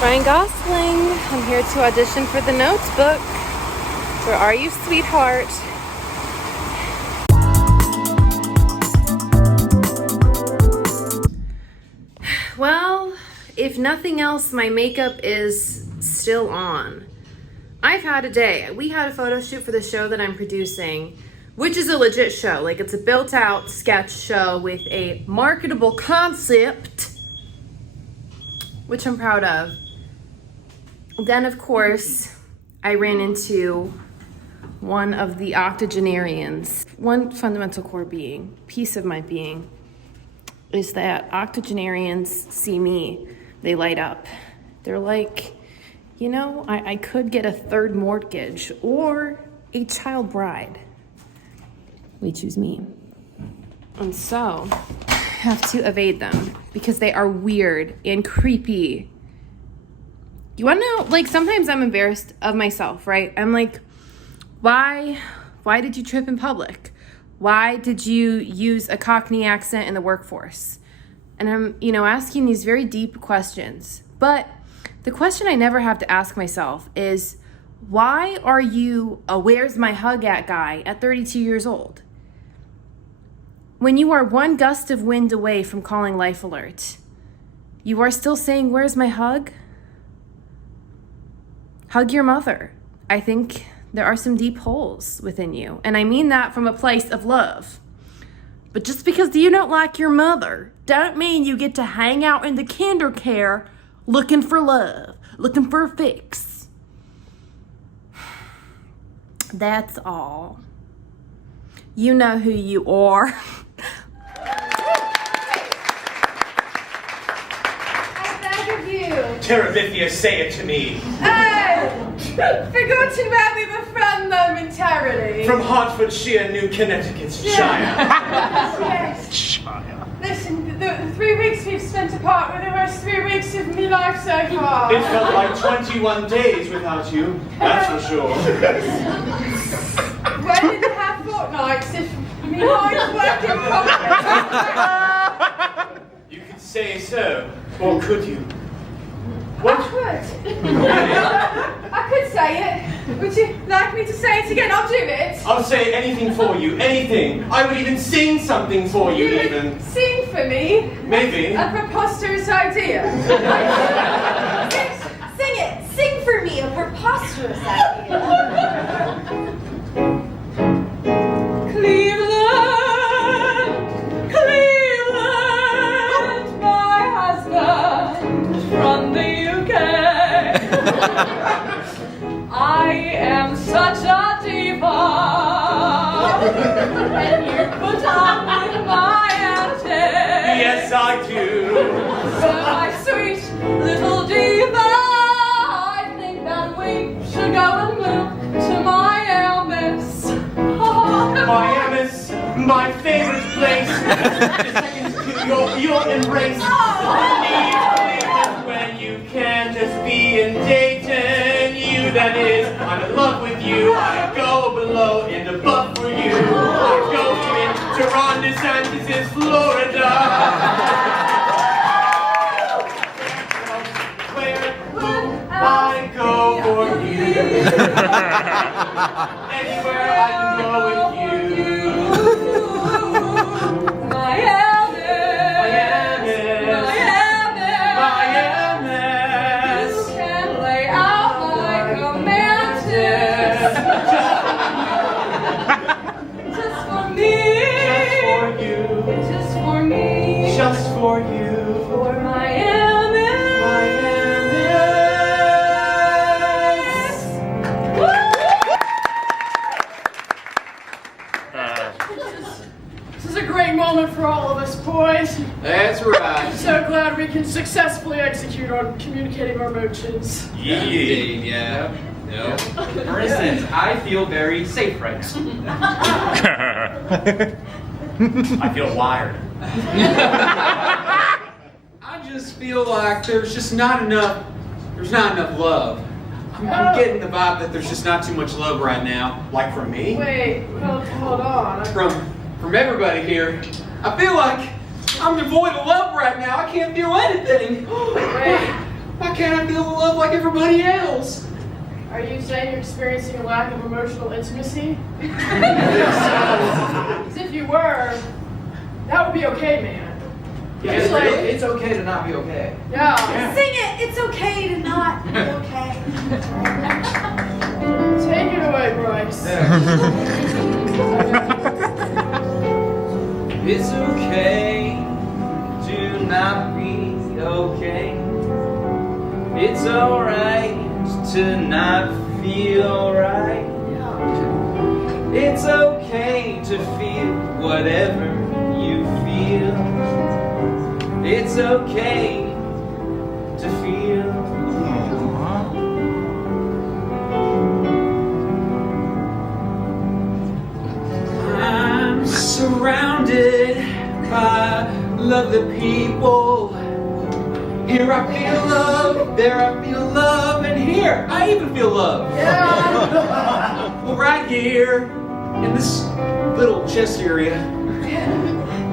Ryan Gosling. I'm here to audition for The Notebook. Where are you, sweetheart? Well, if nothing else, my makeup is still on. I've had a day. We had a photo shoot for the show that I'm producing, which is a legit show. Like, it's a built-out sketch show with a marketable concept, which I'm proud of. Then, of course, I ran into one of the octogenarians. One fundamental core being, piece of my being, is that octogenarians see me, they light up. They're like, you know, I could get a third mortgage or a child bride. We choose me. And so, I have to evade them because they are weird and creepy. You wanna know, like, sometimes I'm embarrassed of myself, right? I'm like, why did you trip in public? Why did you use a Cockney accent in the workforce? And I'm, asking these very deep questions. But the question I never have to ask myself is, why are you a where's my hug at guy at 32 years old? When you are one gust of wind away from calling life alert, you are still saying, where's my hug? Hug your mother. I think there are some deep holes within you. And I mean that from a place of love. But just because you don't like your mother, don't mean you get to hang out in the kinder care looking for love, looking for a fix. That's all. You know who you are. Terabithia, say it to me. Forgotten where we were from momentarily. From Hertfordshire, New Connecticut's Shire. Yes. Shire. Listen, the 3 weeks we've spent apart were the worst 3 weeks of my life so far. It felt like 21 days without you, that's for sure. When did the half fortnights if my life worked in progress? You could say so, or could you? What? I could say it. Would you like me to say it again? I'll do it. I'll say anything for you, anything. I would even sing something for you, even. Sing for me? Maybe. A preposterous idea. Sing it. Sing for me. A preposterous idea. Cleveland, Cleveland, my husband from the UK. I am such a diva, and you put on with my antics. Yes, I do. So my sweet little diva, I think that we should go and move to Miami. Miami's my favorite place. The second to your embrace. When you can just be in Dayton, you that is, I'm in love with you. I go below in the buff for you. I go in to Ron DeSantis' Florida. Where will I go for you? Anywhere I can go with you. Just for you. For Miami. This is a great moment for all of us, boys. That's right. I'm so glad we can successfully execute on communicating our emotions. Indeed, yeah. No. For instance, I feel very safe right now. I feel wired. I just feel like there's not enough love. I'm getting the vibe that there's just not too much love right now. Like from me? Wait, hold on. From everybody here. I feel like I'm devoid of love right now. I can't feel anything. Wait, Why can't I feel love like everybody else? Are you saying you're experiencing a lack of emotional intimacy? Because if you were, that would be okay, man. Yeah, It's like- it's okay to not be okay. Yeah. Sing it. It's okay to not be okay. Take it away, Bryce. It's okay to not be okay. It's alright to not feel right. It's okay to feel whatever you feel. It's okay to feel. I'm surrounded by lovely people. Here I feel love, there I feel love, and here I even feel love. Yeah. Well, right here in this little chest area,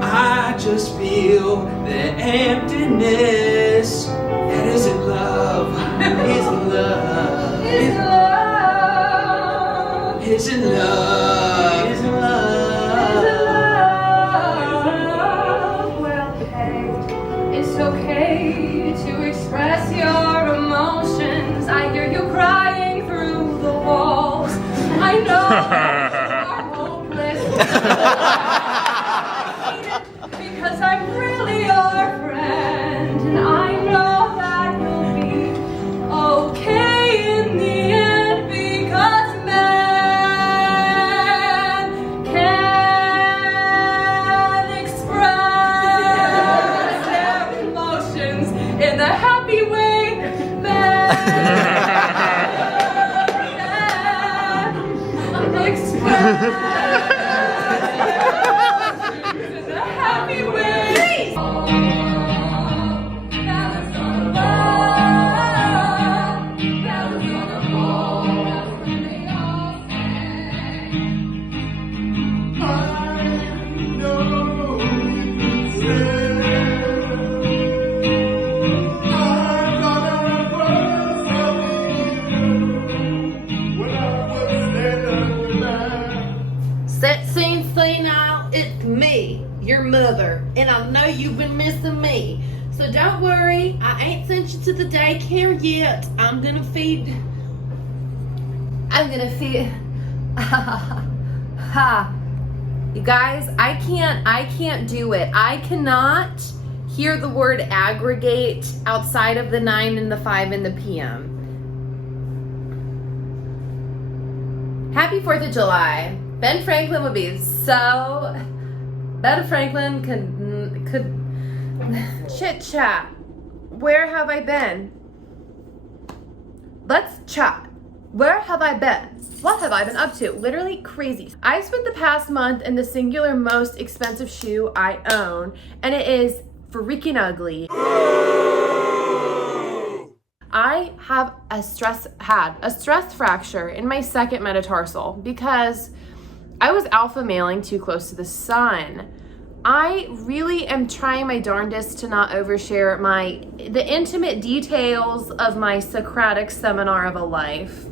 I just feel the emptiness that isn't love, isn't love, It's love. isn't love, isn't love. Well, hey, it's okay to express your emotions. I hear you crying through the walls. I know you are hopeless. Because I'm really your friend, and I know that you'll be okay in the end, because men can express their emotions in a happy way. Men can express in a happy way. Set scene now, it's me, your mother, and I know you've been missing me. So don't worry, I ain't sent you to the daycare yet. I'm gonna feed. Ha. You guys, I can't do it. I cannot hear the word aggregate outside of the 9 and the 5 and the PM. Happy 4th of July. Ben Franklin would be so... Ben Franklin could chit chat. Where have I been? Let's chat. Where have I been? What have I been up to? Literally crazy. I spent the past month in the singular most expensive shoe I own, and it is freaking ugly. I have had a stress fracture in my second metatarsal because I was alpha mailing too close to the sun. I really am trying my darndest to not overshare the intimate details of my Socratic seminar of a life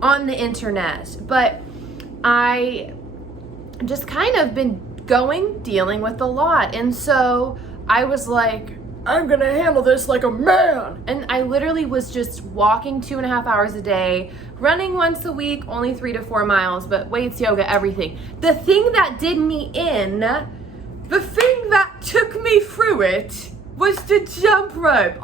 on the internet, but I just kind of been dealing with a lot, and so I was like, I'm gonna handle this like a man. And I literally was just walking 2.5 hours a day, running once a week, only 3 to 4 miles, but weights, yoga, everything. The thing that did me in, the thing that took me through it was the jump rope.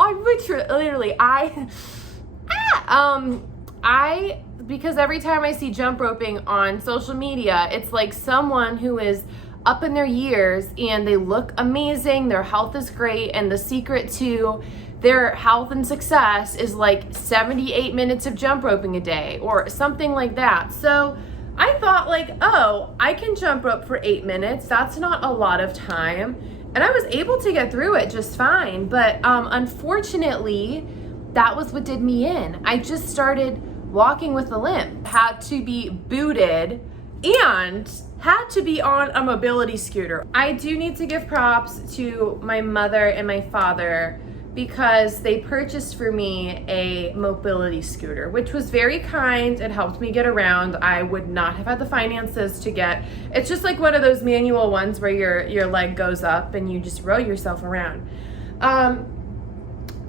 Because every time I see jump roping on social media, it's like someone who is up in their years and they look amazing, their health is great, and the secret to their health and success is like 78 minutes of jump roping a day or something like that. So I thought like, oh, I can jump rope for 8 minutes. That's not a lot of time. And I was able to get through it just fine. But unfortunately, that was what did me in. I just started walking with a limp, had to be booted, and had to be on a mobility scooter. I do need to give props to my mother and my father because they purchased for me a mobility scooter, which was very kind. It helped me get around. I would not have had the finances to get, it's just like one of those manual ones where your leg goes up and you just row yourself around.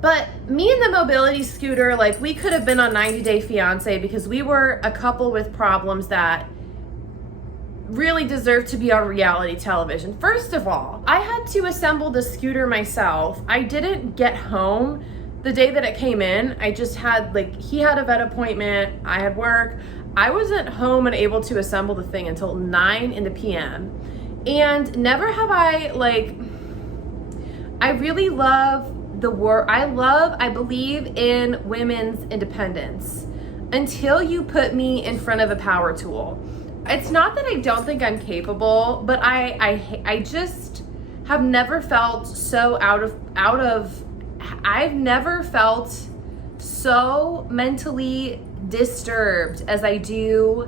But me and the mobility scooter, like, we could have been on 90 Day Fiance because we were a couple with problems that really deserve to be on reality television. First of all, I had to assemble the scooter myself. I didn't get home the day that it came in. I just had, like, he had a vet appointment, I had work. I wasn't home and able to assemble the thing until 9 in the PM. And never have I, like, I really love the word, I believe in women's independence until you put me in front of a power tool. It's not that I don't think I'm capable, but I just have never felt so I've never felt so mentally disturbed as I do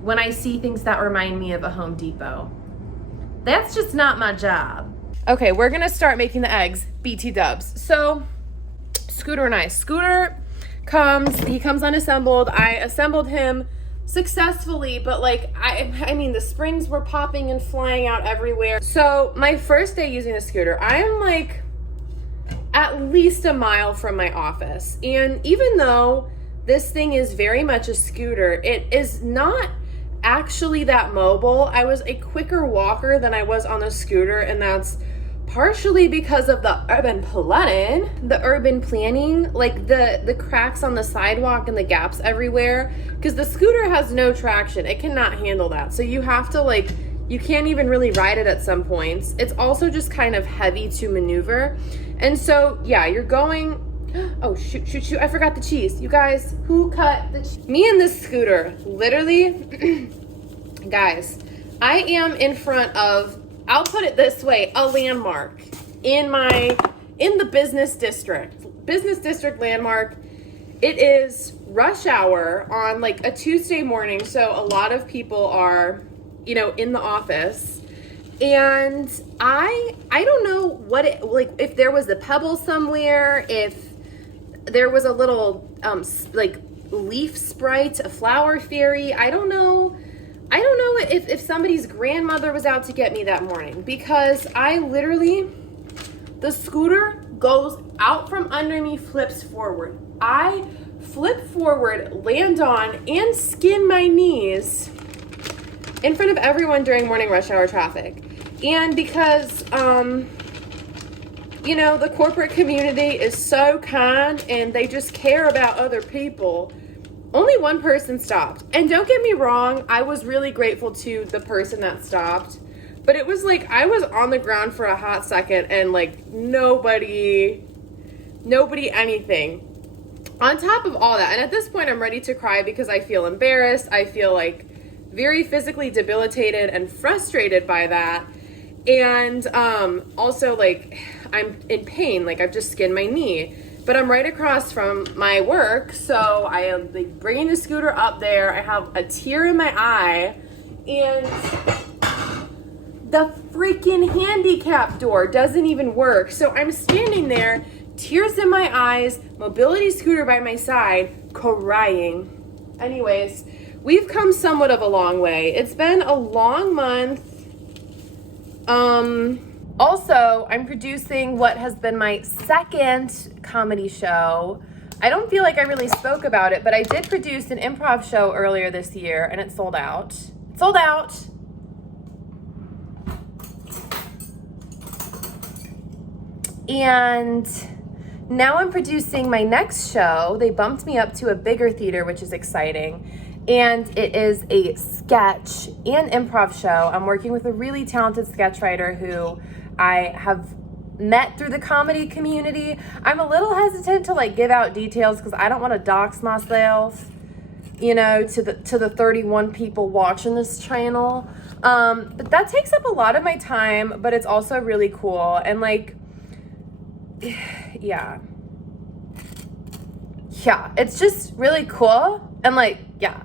when I see things that remind me of a Home Depot. That's just not my job. Okay, we're gonna start making the eggs, BT dubs. So, Scooter and I. Scooter he comes unassembled. I assembled him successfully, but like, I mean, the springs were popping and flying out everywhere. So, my first day using the scooter, I am like at least a mile from my office. And even though this thing is very much a scooter, it is not actually that mobile. I was a quicker walker than I was on the scooter, and that's partially because of the urban planning, like the cracks on the sidewalk and the gaps everywhere, because the scooter has no traction. It cannot handle that. So you have to, like, you can't even really ride it at some points. It's also just kind of heavy to maneuver. And so, yeah, you're going, oh, shoot, I forgot the cheese. You guys, who cut the cheese? Me and this scooter, literally, guys, I am in front of, I'll put it this way, a landmark in the business district landmark. It is rush hour on like a Tuesday morning. So a lot of people are, in the office, and I don't know what it, like, if there was a pebble somewhere, if there was a little, like leaf sprite, a flower fairy. I don't know if somebody's grandmother was out to get me that morning, because I literally, the scooter goes out from under me, flips forward. I flip forward, land on, and skin my knees in front of everyone during morning rush hour traffic. And because, the corporate community is so kind and they just care about other people, only one person stopped. And don't get me wrong, I was really grateful to the person that stopped. But it was like I was on the ground for a hot second and like nobody anything. On top of all that, and at this point I'm ready to cry because I feel embarrassed. I feel like very physically debilitated and frustrated by that. And also, like, I'm in pain, like I've just skinned my knee. But I'm right across from my work, so I am like bringing the scooter up there. I have a tear in my eye, and the freaking handicap door doesn't even work. So I'm standing there, tears in my eyes, mobility scooter by my side, crying. Anyways, we've come somewhat of a long way. It's been a long month. Also, I'm producing what has been my second comedy show. I don't feel like I really spoke about it, but I did produce an improv show earlier this year, and it sold out. Sold out! And now I'm producing my next show. They bumped me up to a bigger theater, which is exciting. And it is a sketch and improv show. I'm working with a really talented sketch writer who I have met through the comedy community. I'm a little hesitant to like give out details because I don't want to dox myself, to the 31 people watching this channel. But that takes up a lot of my time, but it's also really cool. And like, yeah, it's just really cool. And like, yeah.